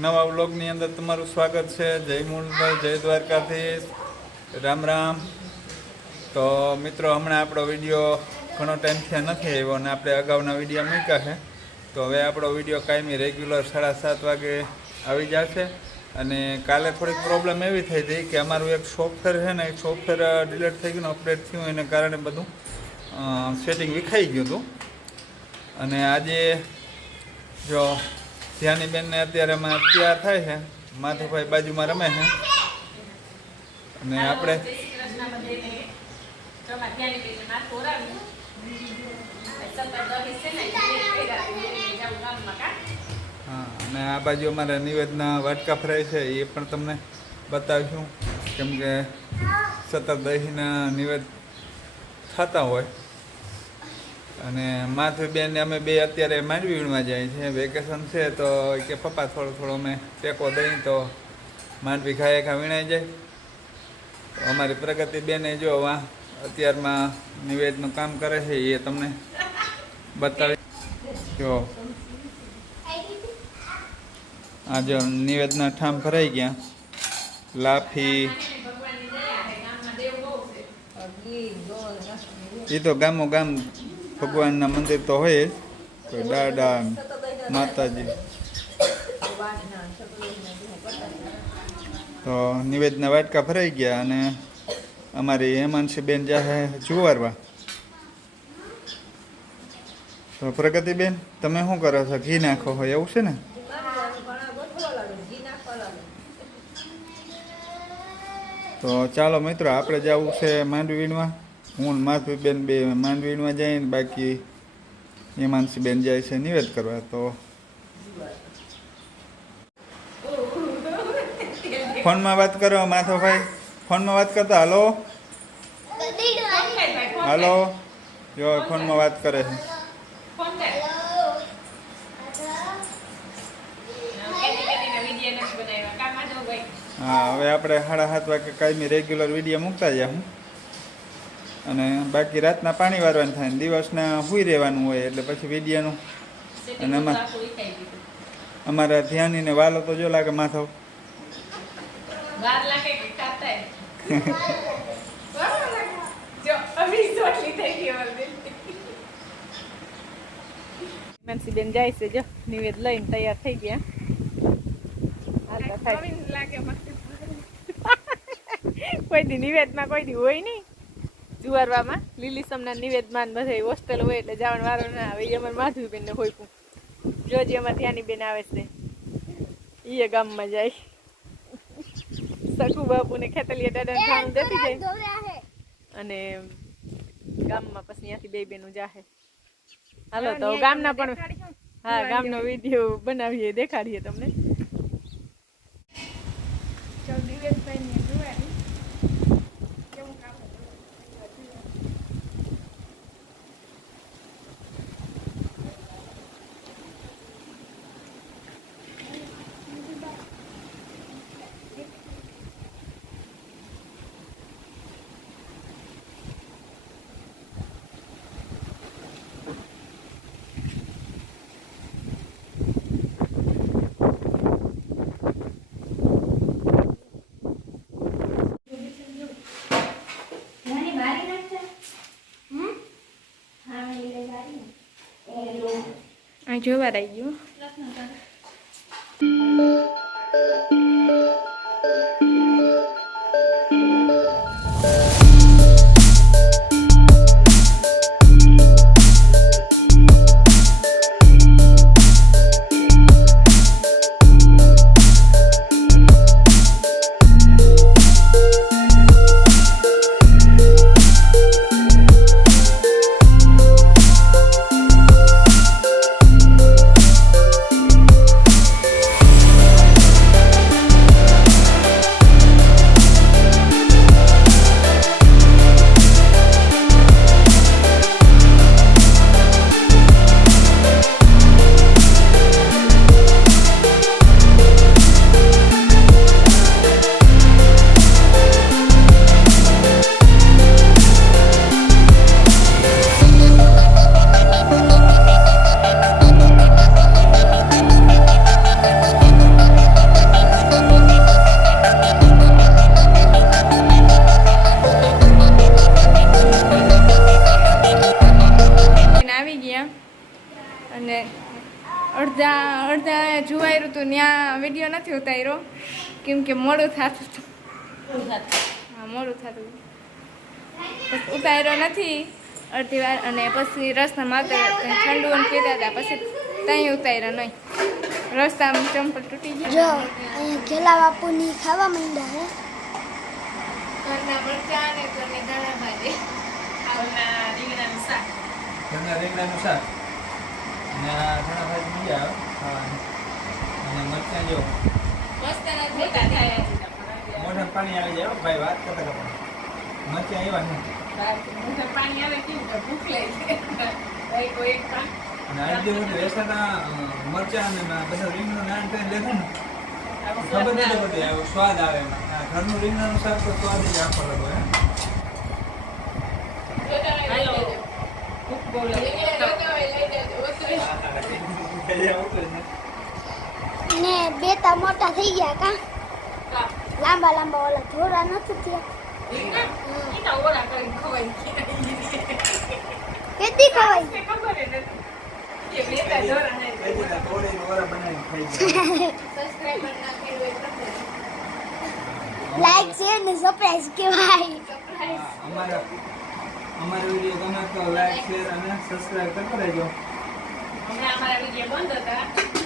નવા વ્લોગની અંદર તમારું સ્વાગત છે. જય મૂળભાઈ, જય દ્વારકાધીશ. રામ રામ. તો મિત્રો, હમણાં આપણો વીડિયો ઘણો ટાઈમથી નથી આવ્યો અને આપણે અગાઉના વીડિયો મૂક્યા છે. તો હવે આપણો વીડિયો કાયમી રેગ્યુલર સાડા સાત વાગે આવી જશે. અને કાલે થોડીક પ્રોબ્લેમ એવી થઈ હતી કે અમારું એક સોફ્ટવેર છે ને, એ સોફ્ટવેર ડિલેટ થઈ ગયું અપડેટ થયું એને કારણે બધું સેટિંગ વિખાઈ ગયું હતું. અને આજે જો ધ્યાની બેનને અત્યારે અમે તૈયાર થાય છે. માધુભાઈ બાજુમાં રમે છે. અને આપણે હા અને આ બાજુ અમારે નિવેદના વાટકા ફ્રાય છે. એ પણ તમને બતાવીશું. કેમ કે સતત દહીંના નિવેદ થતા હોય. અને માધવી બેન અમે બે અત્યારે માંડવી વીણવા જાય છે વેકેશન છે તો કે પપ્પા થોડો થોડો અમે ટેકો દઈ તો માંડવી ખાય ખા વીણાઈ જાય. અમારી પ્રગતિ બેને જો વા અત્યારમાં નિવેદનું કામ કરે છે એ તમને બતાવી. જો. આ જો નિવેદના ઠામ ભરાઈ ગયા. લાફી. એ તો ગામો ગામ ભગવાનના મંદિર તો હોય જ દાદા, માતાજી. તો નિવેદના વાટકા ભરાઈ ગયા અને અમારી હેમાંશી બેન જાહે જુવારવા. તો પ્રગતિબેન, તમે શું કરો છો? ઘી નાખો હોય એવું છે ને? તો ચાલો મિત્રો, આપણે જવું છે માંડવીણમાં હું માધવીબેન બે માંડવીમાં જઈને બાકી હિમાંશીબેન જાય છે નિવેદ કરવા, તો ફોનમાં વાત કરો માધવભાઈ. ફોનમાં વાત કરતા, હલો? હલો? જો, ફોનમાં વાત કરે છે. હા, હવે આપણે સાડા સાત વાગે કાયમી રેગ્યુલર વીડિયો મૂકતા જાઉં અને બાકી રાતના પાણી વારવાનું થાય ને દિવસના હુઈ રહેવાનું હોય એટલે પછી વિડીયોનું. અને અમારા ધ્યાનીને વાલો તો જો લાગે માથો બેન જાય છે જો. નિવેદ લઈને તૈયાર થઈ ગયા. થાય. કોઈ દી નિવેદમાં કોઈ દી હોય નહીં. જુવારવામાં લીલી સમના નિવેદમાં બધા હોસ્ટેલ હોય એટલે જવાનું વારો ના આવે. એ અમારે માધવીબેન ને હોય જોજી અમારે ધ્યાની બેન આવે છે. એ ગામમાં જાય. સખુ બાપુ ને ખેતલિયા દાદા ખાવાનું દેતી જાય. અને ગામમાં પછી ત્યાંથી બે બેનું જાહે. હાલો તો ગામના પણ હા ગામનો વીડિયો બનાવીએ દેખાડીએ તમને. જોવા રહી ગયું વીડિયો નથી ઉતાર્યો. કેમ કે મોડું થતું હતું. હા મોડું થતું ઉતાર્યો નથી. અડધી વાર અને પછી રસ્તામાં આવતા ઠંડુ અને પીતા હતા પછી ત્યાં ઉતાર્યો નહીં. રસ્તામાં ચંપલ તૂટી ગયો. બાપુની ખાવા માંડ્યા હે. ઘરના મરચા અને ઘરની ધાણા ભાજી. ખાવાના રીંગણાનું શાક. ઘરના રીંગણાનું શાક. અને ઘણા ભાઈ મજા આવે ખાવાની અને મરચાં જો. મોઢા પાણી આવી જાય ભાઈ વાત કરતા કરતા. મરચાં આવ્યા નહીં મોટા પાણી આવે કેવું ભૂખ લાગી. ભાઈ કોઈ એક પાન અને આજે હું વેસાના મરચાં અને બધા રીંગણું નાન કરીને ને. ખબર નથી પડતી આવો સ્વાદ આવે એમાં. ઘરનું રીંગણાનું શાક તો સ્વાદ જ આખો અલગ હોય હે. ને બે તા મોટા થઈ ગયા કા? લાંબા લાંબા ઓલા ધોરા નથી થયા. કેદી ખવાય? પછી ના તોડીને ઓરા બનાવીને ખાઈ જાય. લાઈક છે. ને સરપ્રાઈઝ કેવાય અમારા અમારા વીડિયો ગમે તો લાઈક શેર અને સબસ્ક્રાઇબ કરતા રહેજો. હવે અમે ના ના હવે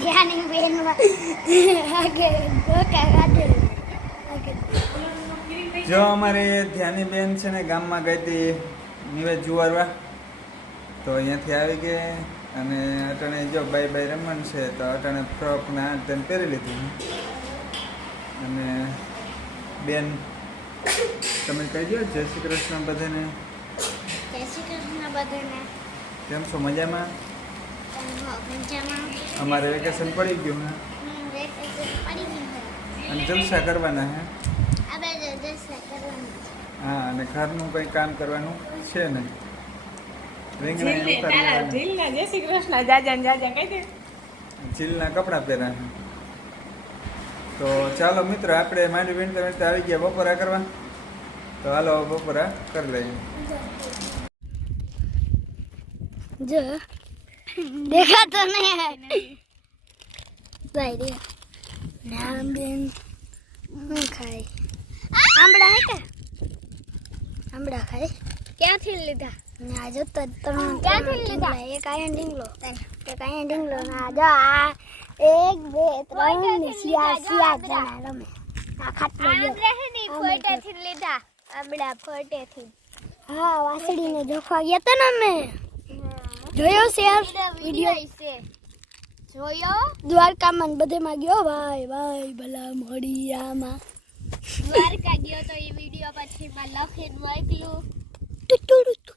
ધ્યાની આગે જો અમારી ધ્યાની બેન છે ને ગામમાં ગઈ હતી નિવેદ જુવારવા, તો અહીંયાથી આવી ગઈ અને અટાણે જો બાય બાય રમણ છે, તો અટાણે ફ્રોક ને આ તેમ પહેરી લીધી. અને બેન તમે કહી દો જય શ્રી કૃષ્ણ બધાને. જય શ્રી કૃષ્ણ બધાને. કેમ છો? મજામાં? અમારે વેકેશન પડી ગયું હે? વેકેશન પડી ગયું છે. અને જલસા કરવાના હે? જલસા હા અને ઘરનું કંઈ કામ કરવાનું છે ને રીંગણા ઉતારવાના. જય શ્રી કૃષ્ણ જાજા ને કહી દે. ચીલના કપડાં પહેર્યા છે તો ચાલો મિત્ર આપણે માંડવી વીણતા વીણતા આવી ગયા. બપોરા કરવા? તો હાલો બપોરા કરી લઈએ. જો. દેખાતો નહીં. ભાઈ રે. નામ બેન શું ખાય? આંબળા હે કે? આંબળા ખાય? ક્યાંથી લીધા? ના જો તો ત્રણ ક્યાંથી લીધા? એક આયા ડીંગલો એક આયા ડીંગલો ના જો આ એક બે ત્રણ ને સિયા સિયા જણા રમે. આ ખાટલો ગયો. ફોટેથી લીધા. આબડા ફોટેથી. હા વાસળીને જોખવા ગયા તા ને અમે. જોયો શેર વિડિયો છે. જોયો? દ્વારકામાં ને બધેમાં ગયો? ભાઈ ભાઈ ભલા મોડિયામાં દ્વારકા ગયો તો એ વીડિયો પછી માં લખીને મોકલ્યું ટુટુડુટુ.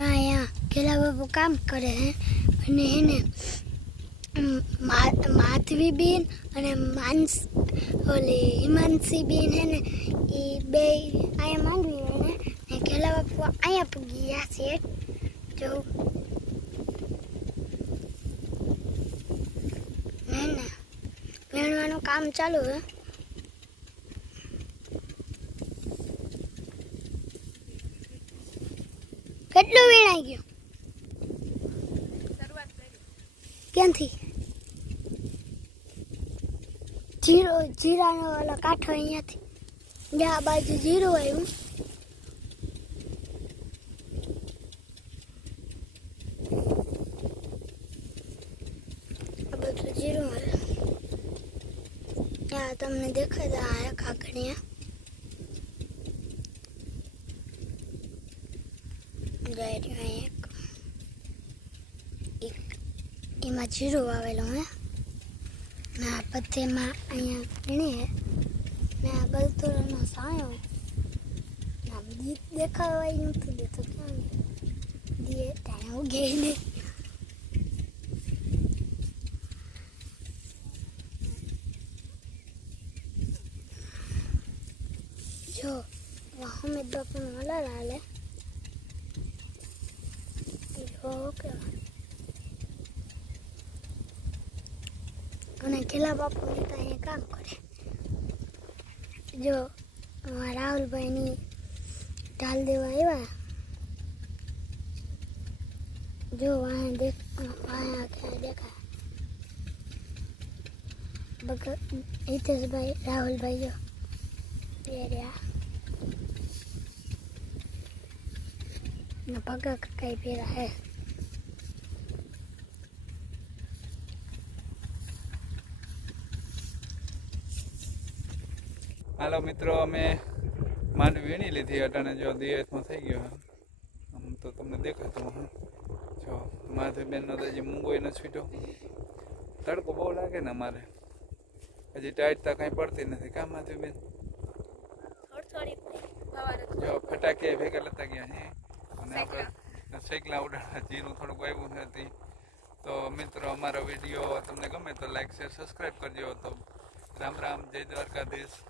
અહીંયા કેલા બાબુ કામ કરે હે. અને એને ઉમ, મા- માધવી બેન અને માનસ ઓલી હિમાંશી બેન હે ને એ બે અહીંયા માંડવી ને કેલા બાપુ અહીંયા પૂગી ગયા છે. જો. ના ના. મેળવાનું કામ ચાલુ હે કેટલું વીણાઈ ગયું ક્યાંથી જીરો જીરાનો ઓલો કાંઠો અહીંયાથી જ્યાં બાજુ જીરો આવ્યું આ બધું જીરું આવ્યું ત્યાં તમને દેખાય છે, આ કાકડિયા જાય રહ્યો એક એક એમાં જીરો વાવેલું હે. ને આ પથ્થેમાં અહીંયા ગણે હે. ને આ ગલતુરનો સાયો. ને દીપ દેખાવાય નથી દેતો ક્યાં દીએ ટાઈમ ઉગે ને જો વાહમેદ પણ અલાર હાલે. ઓકે અને ખેલા બાપુ તો અહીંયા કામ કરે જો અમારા રાહુલભાઈની ઢાલ દેવા આવ્યા જો વાહ દેખ વાહ ક્યાં દેખાય બગ હિતેશભાઈ રાહુલભાઈ જો બે રહ્યા ને પગ કઈ પેલા હે હાલો મિત્રો અમે માંડવી વીણી લીધી અટાણે જો દિવેતમાં થઈ ગયો આમ તો તમને દેખાતું હું જો માધવીબેનનો તો હજી મૂંગોય ન છૂટ્યો. તડકો બહુ લાગે ને અમારે. હજી ટાઈટ તો કાંઈ પડતી નથી. કા માધવીબેન? જો ફટાકે ભેગા લેતા ગયા હે. અને આપણે શેકલા ઉડાડવા જીરું થોડુંક આવ્યું નથી તો મિત્રો અમારો વીડિયો તમને ગમે તો લાઈક શેર સબસ્ક્રાઈબ કરજો. તો રામ રામ જય દ્વારકાધીશ.